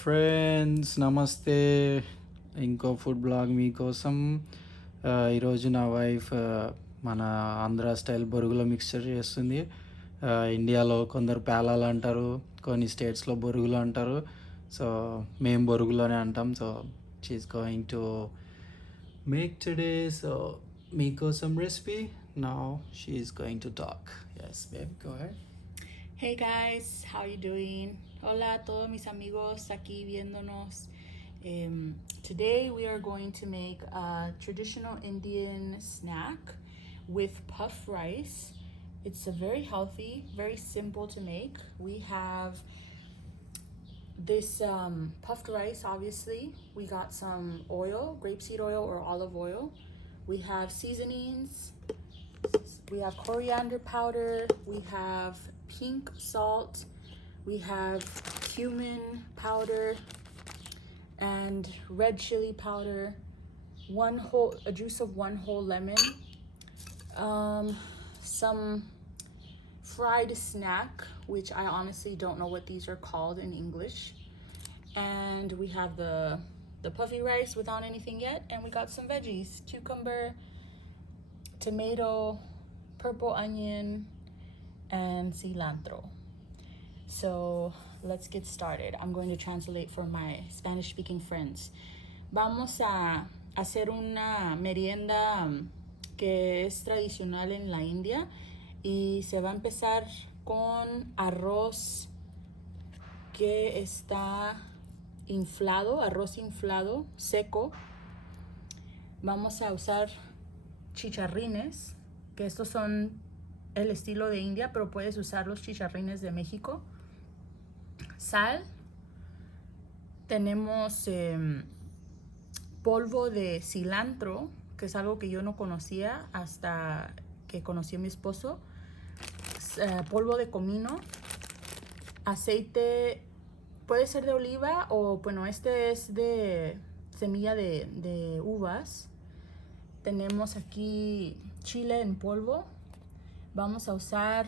Friends నమస్తే. ఇంకో food blog మీకోసం. ఈరోజు నా వైఫ్ మన ఆంధ్ర స్టైల్ బొరుగుల మిక్స్చర్ చేస్తుంది. ఇండియాలో కొందరు పేలాలు అంటారు, కొన్ని స్టేట్స్లో బొరుగులు అంటారు. సో మేము బొరుగులోనే అంటాం. So she is going to make today so మీకోసం recipe. Now she is going to talk. Yes baby, go ahead. Hey guys, how you doing? Hola a todos mis amigos aquí viéndonos. Today we are going to make a traditional Indian snack with puff rice. It's a very healthy, very simple to make. We have this puffed rice, obviously. We got some oil, grapeseed oil or olive oil. We have seasonings. We have coriander powder. We have pink salt. We have cumin powder and red chili powder. A juice of one whole lemon. Some fried snack, which I honestly don't know what these are called in English. And we have the puffy rice without anything yet. And we got some veggies: cucumber, tomato, purple onion, and cilantro. So let's get started. I'm going to translate for my Spanish speaking friends. Vamos a hacer una merienda que es tradicional en la India y se va a empezar con arroz que está inflado, arroz inflado, seco. Vamos a usar chicharrines, que estos son el estilo de India, pero puedes usar los chicharrines de México. Sal. Tenemos polvo de cilantro, que es algo que yo no conocía hasta que conocí a mi esposo. Polvo de comino. Aceite, puede ser de oliva o, bueno, este es de semilla de uvas. Tenemos aquí chile en polvo. Vamos a usar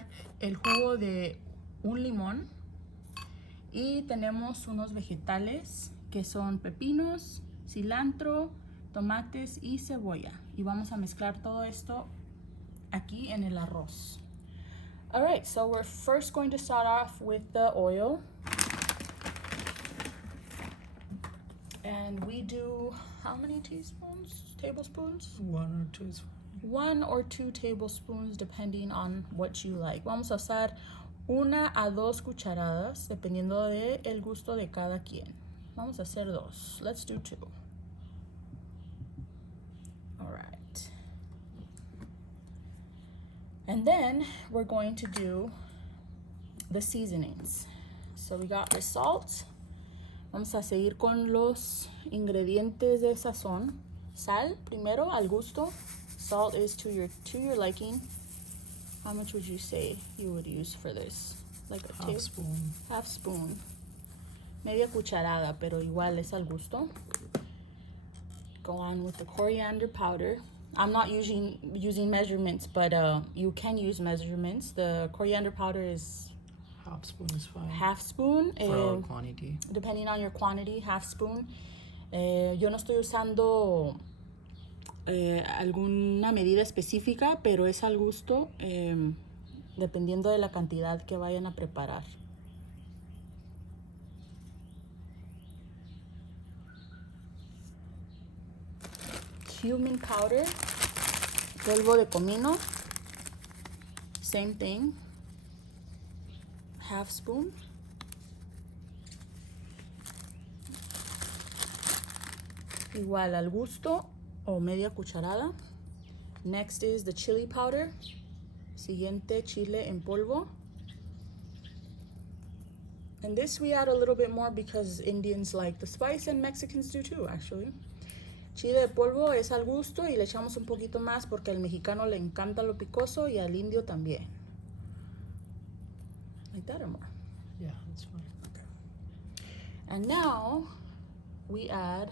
el jugo de un limón. Y tenemos unos vegetales que son pepinos, cilantro, tomates y cebolla. Y vamos a mezclar todo esto aquí en el arroz. All right, so we're first going to start off with the oil. And we do how many teaspoons? Tablespoons? One or two is fine. 1 or 2 tablespoons depending on what you like. Vamos a usar 1 a 2 cucharadas dependiendo de el gusto de cada quien. Vamos a hacer 2. Let's do 2. All right. And then we're going to do the seasonings. So we got the salt. Vamos a seguir con los ingredientes de sazón. Sal primero al gusto. Salt is to your liking. How much would you say you would use for this? Like a Half spoon. Half spoon. Media cucharada, pero igual es al gusto. Go on with the coriander powder. I'm not using measurements, but you can use measurements. The coriander powder is Half spoon is fine. half spoon. For our quantity. Depending on your quantity, half spoon. Yo no estoy usando alguna medida específica, pero es al gusto, dependiendo de la cantidad que vayan a preparar. Cumin powder, polvo de comino, same thing, half spoon. Igual al gusto o media cucharada. Next is the chili powder. Siguiente, chile en polvo. And this we add a little bit more because Indians like the spice and Mexicans do too, actually. Chile de polvo es al gusto y le echamos un poquito más porque al mexicano le encanta lo picoso y al indio también. Like that or more? Yeah, that's fine. Okay. And now we add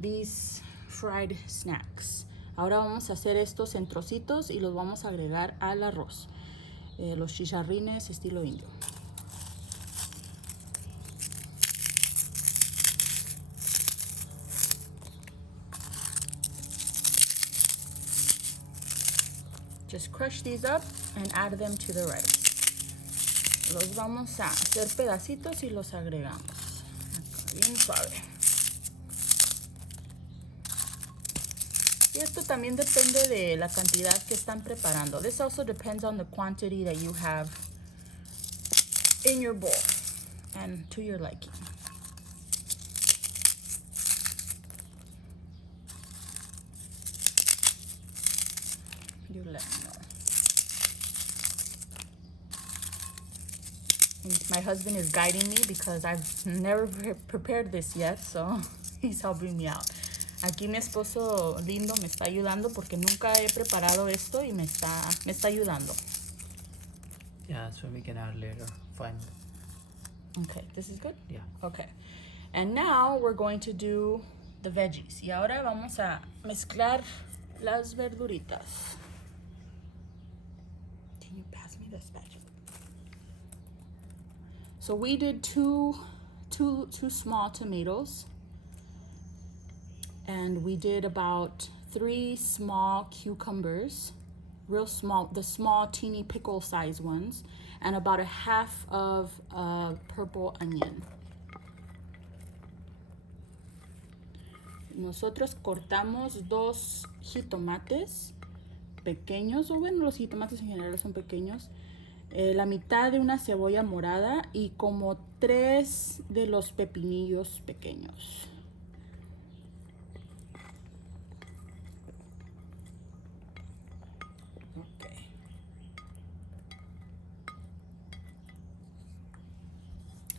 these fried snacks. Ahora vamos a hacer estos en trocitos y los vamos a agregar al arroz. Los chicharrines estilo indio. Just crush these up and add them to the rice. Los vamos a hacer pedacitos y los agregamos. Acá, bien suave. Y esto también depende de la cantidad que están preparando. This also depends on the quantity that you have in your bowl and to your liking. You let me know. And my husband is guiding me because I've never prepared this yet, so he's helping me out. Aquí mi esposo lindo me está ayudando porque nunca he preparado esto y me está ayudando. Yeah, so we can add later. Fine. Okay, this is good? Yeah. Okay. And now we're going to do the veggies. Y ahora vamos a mezclar las verduritas. Can you pass me the spatula? So we did two small tomatoes. And we did about 3 small cucumbers, real small, the small teeny pickle size ones, and about 1/2 of a purple onion. Nosotros cortamos 2 jitomates pequeños, o bueno, los jitomates en general son pequeños, la mitad de una cebolla morada y como 3 de los pepinillos pequeños.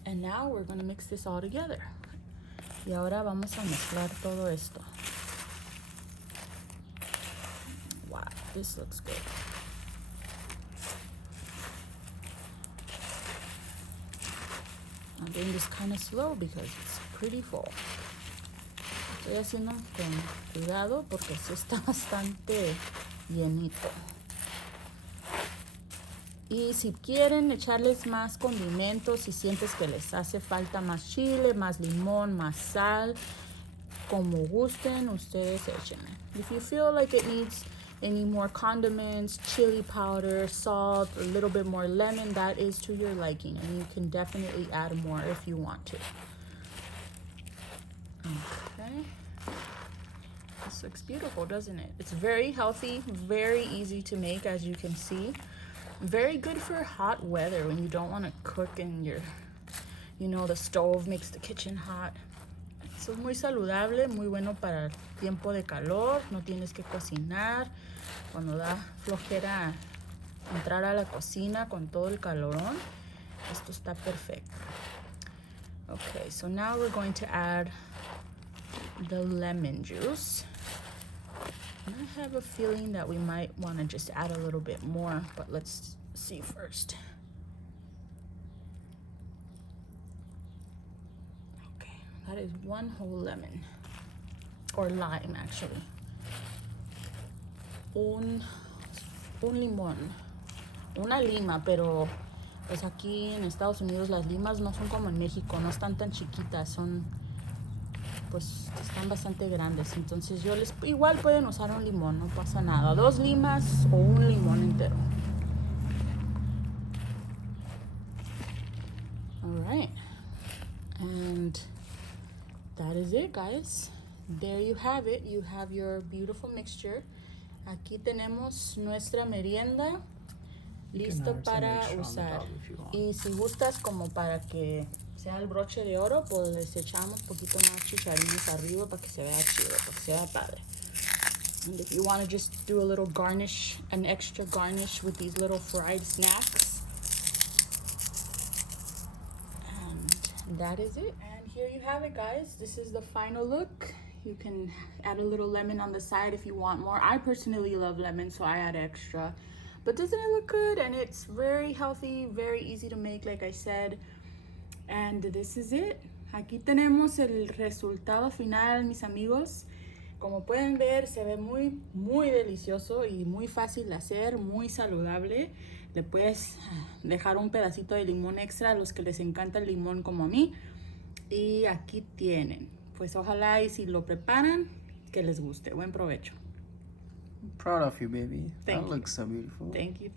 And now we're going to mix this all together. Y ahora vamos a mezclar todo esto. Wow, this looks good. I'm doing this kind of slow because it's pretty full. Estoy haciendo con cuidado porque sí está bastante llenito. Y si quieren echarles más condimentos, si sientes que les hace falta más chile, más limón, más sal, como gusten, ustedes échenle. If you feel like it needs any more condiments, chili powder, salt, a little bit more lemon, that is to your liking. And you can definitely add more if you want to. Okay. This looks beautiful, doesn't it? It's very healthy, very easy to make, as you can see. Very good for hot weather when you don't want to cook and the stove makes the kitchen hot. Eso es muy saludable, muy bueno para el tiempo de calor. No tienes que cocinar. Cuando da flojera entrar a la cocina con todo el calorón, esto está perfecto. Okay, so now we're going to add the lemon juice. And I have a feeling that we might want to just add a little bit more, but let's see first. Okay, that is 1 whole lemon, or lime actually. Un limón, una lima, pero pues aquí en Estados Unidos las limas no son como en México, no están tan chiquitas, pues están bastante grandes, entonces igual pueden usar un limón, no pasa nada, 2 limas o un limón entero. All right, and that is it, guys. There you have it. You have your beautiful mixture. Aquí tenemos nuestra merienda listo para usar. Y si gustas como para que sea el broche de oro, pues les echamos un poquito más chicharines arriba para que se vea chido, para que se vea padre. And if you want to just do a little garnish, an extra garnish with these little fried snacks. And that is it. And here you have it, guys. This is the final look. You can add a little lemon on the side if you want more. I personally love lemon, so I add extra. But doesn't it look good? And it's very healthy, very easy to make, like I said. And this is it. Aquí tenemos el resultado final, mis amigos. Como pueden ver, se ve muy, muy delicioso y muy fácil de hacer, muy saludable. Le puedes dejar un pedacito de limón extra a los que les encanta el limón como a mí. Y aquí tienen. Pues ojalá y si lo preparan, que les guste. Buen provecho. Proud of you, baby. Thank That you. looks so beautiful. Thank you.